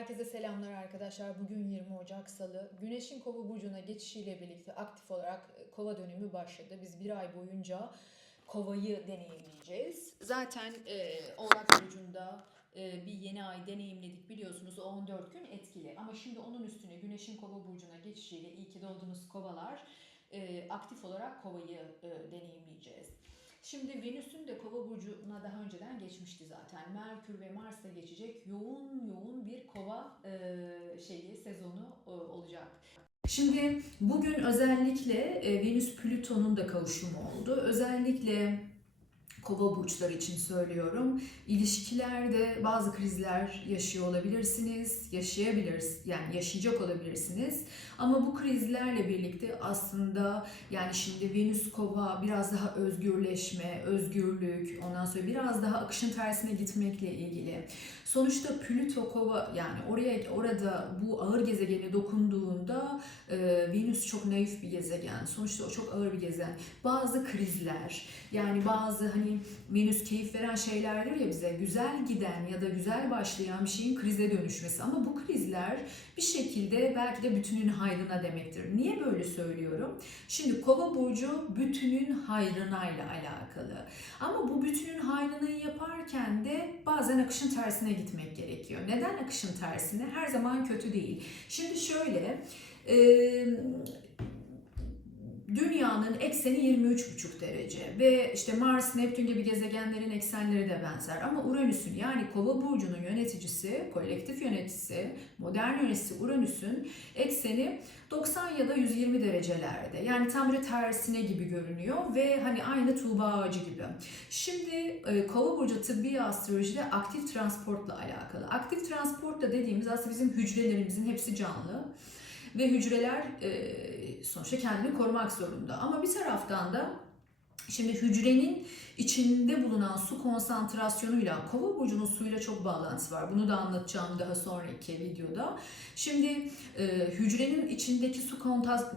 Herkese selamlar arkadaşlar. Bugün 20 Ocak Salı. Güneşin Kova burcuna geçişiyle birlikte aktif olarak e, Kova dönemi başladı. Biz bir ay boyunca Kova'yı deneyimleyeceğiz. Zaten e, Oğlak burcunda e, bir yeni ay deneyimledik biliyorsunuz. O 14 gün etkili. Ama şimdi onun üstüne Güneşin Kova burcuna geçişiyle iyi ki doğdunuz Kovalar e, aktif olarak Kova'yı e, deneyimleyeceğiz. Şimdi Venüs'ün de Kova burcuna daha önceden geçmişti zaten. Merkür ve Mars da geçecek. Yoğun yoğun bir Kova e, şeyi sezonu e, olacak. Şimdi bugün özellikle e, Venüs Plüton'un da kavuşumu oldu. Özellikle Kova burçları için söylüyorum. İlişkilerde bazı krizler yaşıyor olabilirsiniz, yaşayabiliriz, yani yaşayacak olabilirsiniz. Ama bu krizlerle birlikte aslında yani şimdi Venüs Kova biraz daha özgürleşme, özgürlük, ondan sonra biraz daha akışın tersine gitmekle ilgili. Sonuçta Plüto Kova yani oraya orada bu ağır gezegeni dokunduğunda e, Venüs çok naif bir gezegen. Sonuçta o çok ağır bir gezegen. Bazı krizler yani bazı hani Venüs keyif veren şeylerdir ya bize güzel giden ya da güzel başlayan bir şeyin krize dönüşmesi. Ama bu krizler bir şekilde belki de bütünün hayrına demektir. Niye böyle söylüyorum? Şimdi Kova burcu bütünün hayrınayla alakalı. Ama bu bütünün hayrını yaparken de bazen akışın tersine gitmek gerekiyor. Neden akışın tersine? Her zaman kötü değil. Şimdi şöyle, e, Dünyanın ekseni 23,5 derece ve işte Mars, Neptün gibi gezegenlerin eksenleri de benzer. Ama Uranüs'ün yani Kova burcunun yöneticisi, kolektif yöneticisi, modern yöneticisi Uranüs'ün ekseni 90 ya da 120 derecelerde. Yani tam bir tersine gibi görünüyor ve hani aynı tuğba ağacı gibi. Şimdi e, Kova burcu tıbbi astrolojide aktif transportla alakalı. Aktif transport da dediğimiz aslında bizim hücrelerimizin hepsi canlı ve hücreler e, sonuçta kendini korumak zorunda. Ama bir taraftan da şimdi hücrenin içinde bulunan su konsantrasyonuyla kova burcunun suyla çok bağlantısı var. Bunu da anlatacağım daha sonraki videoda. Şimdi e, hücrenin içindeki su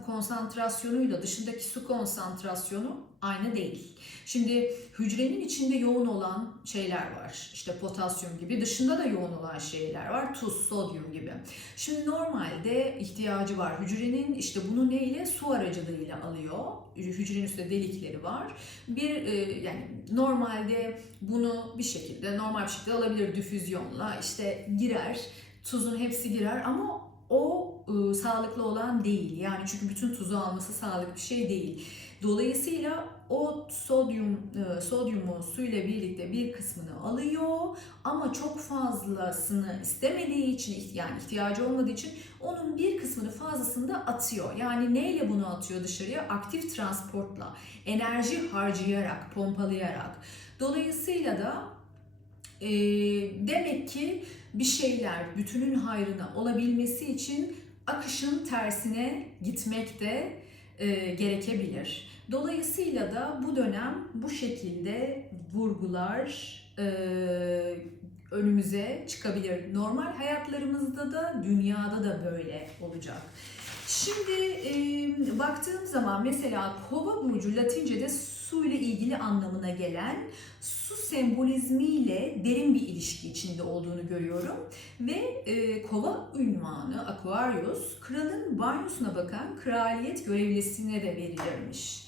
konsantrasyonuyla dışındaki su konsantrasyonu aynı değil. Şimdi hücrenin içinde yoğun olan şeyler var. İşte potasyum gibi. Dışında da yoğun olan şeyler var. Tuz, sodyum gibi. Şimdi normalde ihtiyacı var. Hücrenin işte bunu neyle? Su aracılığıyla alıyor. Hücrenin üstünde delikleri var. Bir e, yani normalde bunu bir şekilde normal bir şekilde alabilir difüzyonla. işte girer. Tuzun hepsi girer ama o e, sağlıklı olan değil. Yani çünkü bütün tuzu alması sağlıklı bir şey değil. Dolayısıyla o sodyum e, sodyumu suyla birlikte bir kısmını alıyor ama çok fazlasını istemediği için yani ihtiyacı olmadığı için onun bir kısmını fazlasını da atıyor. Yani neyle bunu atıyor dışarıya? Aktif transportla, enerji harcayarak, pompalayarak. Dolayısıyla da e, demek ki bir şeyler bütünün hayrına olabilmesi için akışın tersine gitmek de e, gerekebilir. Dolayısıyla da bu dönem bu şekilde vurgular e, önümüze çıkabilir. Normal hayatlarımızda da dünyada da böyle olacak. Şimdi e, baktığım zaman mesela kova burcu latince'de su ile ilgili anlamına gelen su sembolizmiyle derin bir ilişki içinde olduğunu görüyorum. Ve e, kova ünvanı Aquarius kralın banyosuna bakan kraliyet görevlisine de verilirmiş.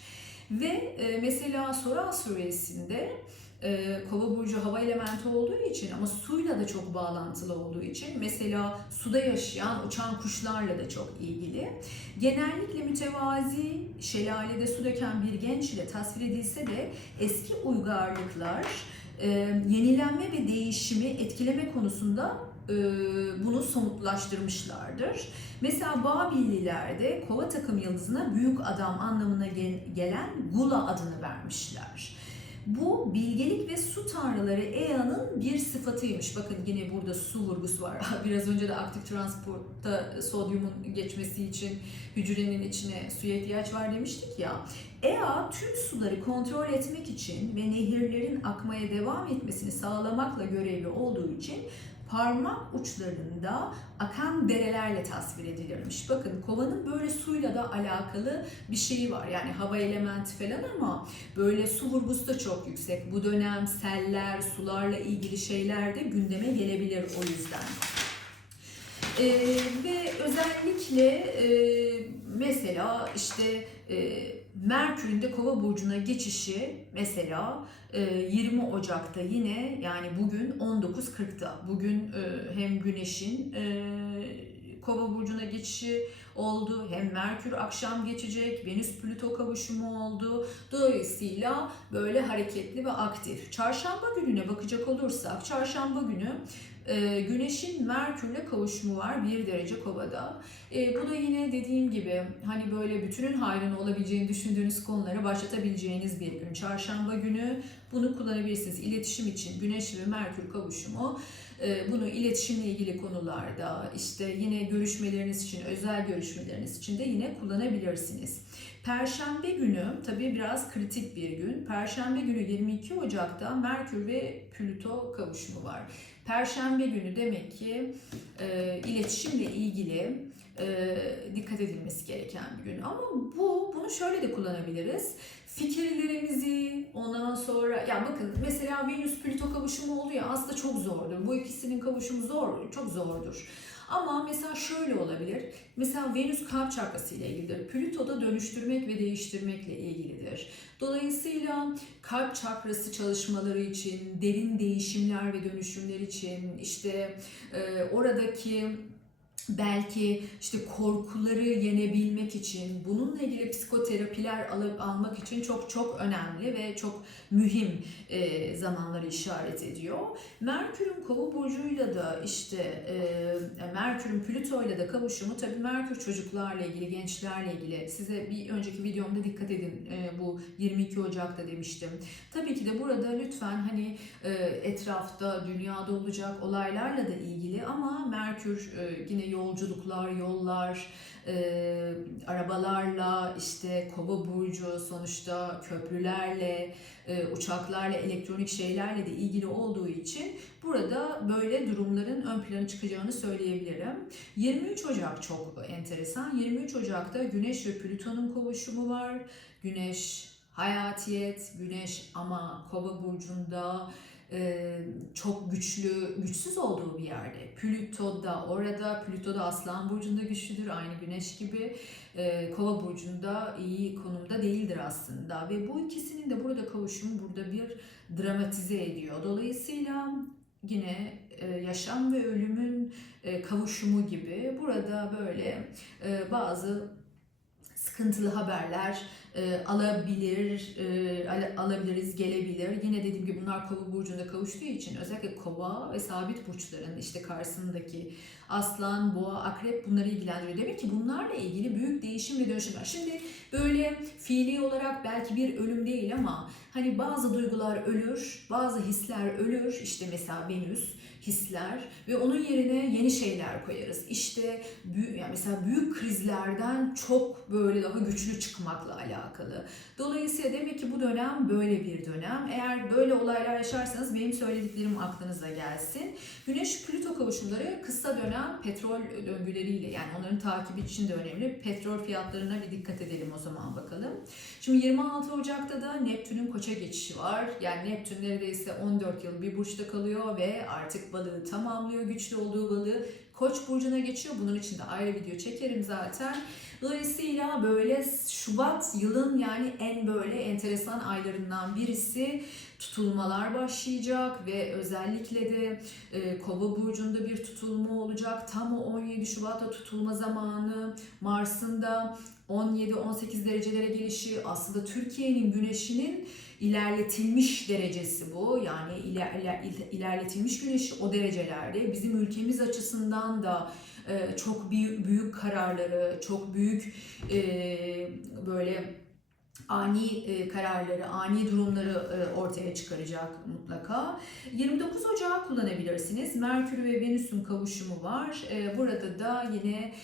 Ve e, mesela Sora suresinde e, kova burcu hava elementi olduğu için ama suyla da çok bağlantılı olduğu için mesela suda yaşayan uçan kuşlarla da çok ilgili. Genellikle mütevazi şelalede su döken bir genç ile tasvir edilse de eski uygarlıklar e, yenilenme ve değişimi etkileme konusunda e, bunu somutlaştırmışlardır. Mesela Babillilerde kova takım yıldızına büyük adam anlamına gel- gelen Gula adını vermişler. Bu bilgelik ve su tanrıları Ea'nın bir sıfatıymış. Bakın yine burada su vurgusu var. Biraz önce de aktif transportta sodyumun geçmesi için hücrenin içine suya ihtiyaç var demiştik ya. Ea tüm suları kontrol etmek için ve nehirlerin akmaya devam etmesini sağlamakla görevli olduğu için parmak uçlarında akan derelerle tasvir edilirmiş. Bakın kovanın böyle suyla da alakalı bir şeyi var. Yani hava elementi falan ama böyle su vurgusu da çok yüksek. Bu dönem seller, sularla ilgili şeyler de gündeme gelebilir o yüzden. E, ve özellikle e, mesela işte e, Merkür'ün de Kova burcuna geçişi mesela e, 20 Ocak'ta yine yani bugün 19.40'da bugün e, hem Güneş'in e, Kova burcuna geçişi oldu. Hem Merkür akşam geçecek, Venüs Plüto kavuşumu oldu. Dolayısıyla böyle hareketli ve aktif. Çarşamba gününe bakacak olursak, çarşamba günü e, Güneş'in Merkür'le kavuşumu var 1 derece kovada. E, bu da yine dediğim gibi hani böyle bütünün hayrına olabileceğini düşündüğünüz konuları başlatabileceğiniz bir gün. Çarşamba günü bunu kullanabilirsiniz. İletişim için Güneş ve Merkür kavuşumu e, bunu iletişimle ilgili konularda işte yine görüşmeleriniz için, özel görüşmeleriniz için de yine kullanabilirsiniz. Perşembe günü tabii biraz kritik bir gün. Perşembe günü 22 Ocak'ta Merkür ve Plüto kavuşumu var. Perşembe günü demek ki e, iletişimle ilgili e, dikkat edilmesi gereken bir gün. Ama bu bunu şöyle de kullanabiliriz. Fikirlerimizi ondan sonra ya bakın mesela Venüs Plüto kavuşumu oluyor aslında çok zordur. Bu ikisinin kavuşumu zor, çok zordur. Ama mesela şöyle olabilir. Mesela Venüs kalp çakrası ile ilgilidir. Plüto da dönüştürmek ve değiştirmekle ilgilidir. Dolayısıyla kalp çakrası çalışmaları için, derin değişimler ve dönüşümler için, işte e, oradaki belki işte korkuları yenebilmek için, bununla ilgili psikoterapiler alıp almak için çok çok önemli ve çok mühim e, zamanları işaret ediyor. Merkür'ün kova burcuyla da işte e, Merkür'ün Plüto'yla da kavuşumu tabii Merkür çocuklarla ilgili, gençlerle ilgili. Size bir önceki videomda dikkat edin e, bu 22 Ocak'ta demiştim. Tabii ki de burada lütfen hani e, etrafta, dünyada olacak olaylarla da ilgili ama Merkür e, yine yolculuklar, yollar, e, arabalarla, işte kova burcu sonuçta köprülerle, e, uçaklarla, elektronik şeylerle de ilgili olduğu için burada böyle durumların ön plana çıkacağını söyleyebilirim. 23 Ocak çok enteresan. 23 Ocak'ta Güneş ve Plüton'un kavuşumu var. Güneş hayatiyet, Güneş ama kova burcunda çok güçlü, güçsüz olduğu bir yerde. Plüto da orada, Plüto da Aslan Burcu'nda güçlüdür, aynı Güneş gibi. E, Kova Burcu'nda iyi konumda değildir aslında. Ve bu ikisinin de burada kavuşumu burada bir dramatize ediyor. Dolayısıyla yine yaşam ve ölümün kavuşumu gibi burada böyle bazı sıkıntılı haberler e, alabilir, e, al- alabiliriz, gelebilir. Yine dediğim gibi bunlar kova burcunda kavuştuğu için özellikle kova ve sabit burçların işte karşısındaki aslan, boğa, akrep bunları ilgilendiriyor. Demek ki bunlarla ilgili büyük değişim ve dönüşüm var. Şimdi böyle fiili olarak belki bir ölüm değil ama hani bazı duygular ölür, bazı hisler ölür. İşte mesela Venüs hisler ve onun yerine yeni şeyler koyarız. İşte büyük, yani mesela büyük krizlerden çok böyle daha güçlü çıkmakla alakalı. Dolayısıyla demek ki bu dönem böyle bir dönem. Eğer böyle olaylar yaşarsanız benim söylediklerim aklınıza gelsin. Güneş Plüto kavuşumları kısa dönem petrol döngüleriyle yani onların takibi için de önemli. Petrol fiyatlarına bir dikkat edelim o zaman bakalım. Şimdi 26 Ocak'ta da Neptün'ün koça geçişi var. Yani Neptün neredeyse 14 yıl bir burçta kalıyor ve artık balığı tamamlıyor. Güçlü olduğu balığı Koç burcuna geçiyor. Bunun için de ayrı video çekerim zaten. Dolayısıyla böyle Şubat yılın yani en böyle enteresan aylarından birisi tutulmalar başlayacak ve özellikle de e, Kova burcunda bir tutulma olacak. Tam o 17 Şubat'ta tutulma zamanı Mars'ın da 17-18 derecelere gelişi aslında Türkiye'nin güneşinin ilerletilmiş derecesi bu. Yani iler, iler- ilerletilmiş güneş o derecelerde. Bizim ülkemiz açısından da e, çok büyük, büyük kararları, çok büyük e, böyle ani e, kararları, ani durumları e, ortaya çıkaracak mutlaka. 29 Ocağı kullanabilirsiniz. Merkür ve Venüs'ün kavuşumu var. E, burada da yine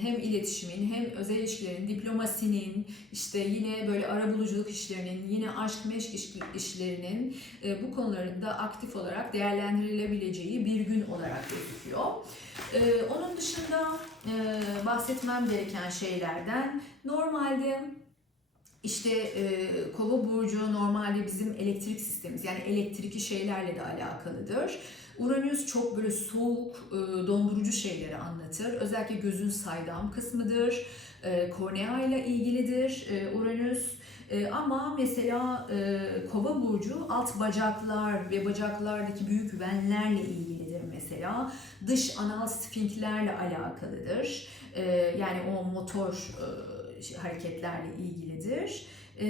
hem iletişimin hem özel ilişkilerin, diplomasinin, işte yine böyle arabuluculuk işlerinin, yine aşk meşk iş- işlerinin bu konularında aktif olarak değerlendirilebileceği bir gün olarak gözüküyor. Onun dışında bahsetmem gereken şeylerden normalde işte e, kova burcu normalde bizim elektrik sistemimiz yani elektrikli şeylerle de alakalıdır. Uranüs çok böyle soğuk, e, dondurucu şeyleri anlatır. Özellikle gözün saydam kısmıdır. E, Kornea ile ilgilidir e, Uranüs. E, Ama mesela e, Kova burcu alt bacaklar ve bacaklardaki büyük venlerle ilgilidir mesela. Dış anal sfinklerle alakalıdır. E, Yani o motor e, hareketlerle ilgilidir. E,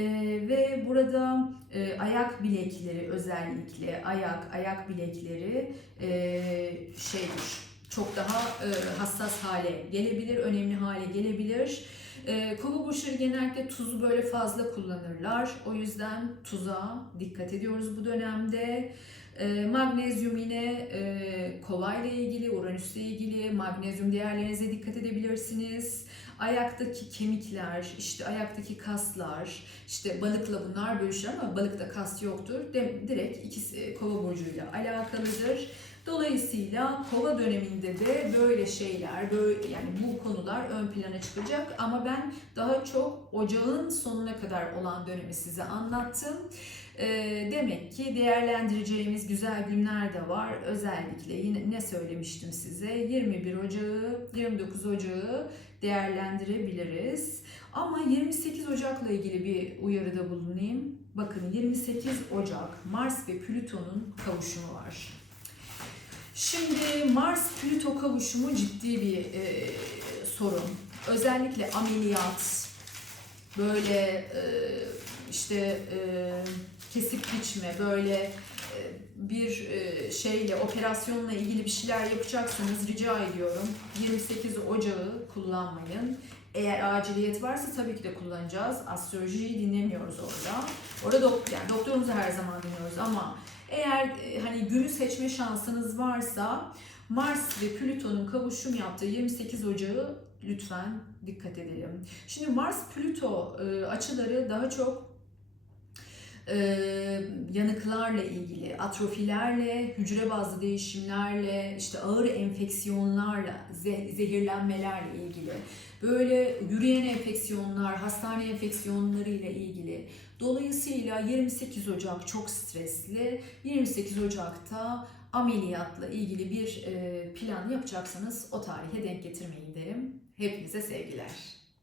Ve burada e, ayak bilekleri özellikle ayak ayak bilekleri e, şeydir çok daha e, hassas hale gelebilir, önemli hale gelebilir. E, kova burçları genellikle tuzu böyle fazla kullanırlar. O yüzden tuza dikkat ediyoruz bu dönemde. E, magnezyum yine e, kova ile ilgili, uranüsle ilgili. Magnezyum değerlerinize dikkat edebilirsiniz. Ayaktaki kemikler, işte ayaktaki kaslar, işte balıkla bunlar bölüşür ama balıkta kas yoktur. De, direkt ikisi e, kova burcuyla alakalıdır. Dolayısıyla kova döneminde de böyle şeyler, böyle yani bu konular ön plana çıkacak ama ben daha çok ocağın sonuna kadar olan dönemi size anlattım. Ee, demek ki değerlendireceğimiz güzel günler de var. Özellikle yine ne söylemiştim size? 21 Ocağı, 29 Ocağı değerlendirebiliriz. Ama 28 Ocak'la ilgili bir uyarıda bulunayım. Bakın 28 Ocak Mars ve Plüton'un kavuşumu var. Şimdi Mars-Plüto kavuşumu ciddi bir e, sorun. Özellikle ameliyat, böyle e, işte e, kesip biçme, böyle bir e, şeyle, operasyonla ilgili bir şeyler yapacaksanız rica ediyorum 28 Ocağı kullanmayın. Eğer aciliyet varsa tabii ki de kullanacağız. Astrolojiyi dinlemiyoruz orada. Orada dok yani doktorumuzu her zaman dinliyoruz ama eğer e, hani günü seçme şansınız varsa Mars ve Plüton'un kavuşum yaptığı 28 Ocağı lütfen dikkat edelim. Şimdi Mars-Plüto e, açıları daha çok yanıklarla ilgili, atrofilerle, hücre bazlı değişimlerle, işte ağır enfeksiyonlarla, ze- zehirlenmelerle ilgili, böyle yürüyen enfeksiyonlar, hastane enfeksiyonları ile ilgili. Dolayısıyla 28 Ocak çok stresli. 28 Ocak'ta ameliyatla ilgili bir plan yapacaksanız o tarihe denk getirmeyin derim. Hepinize sevgiler.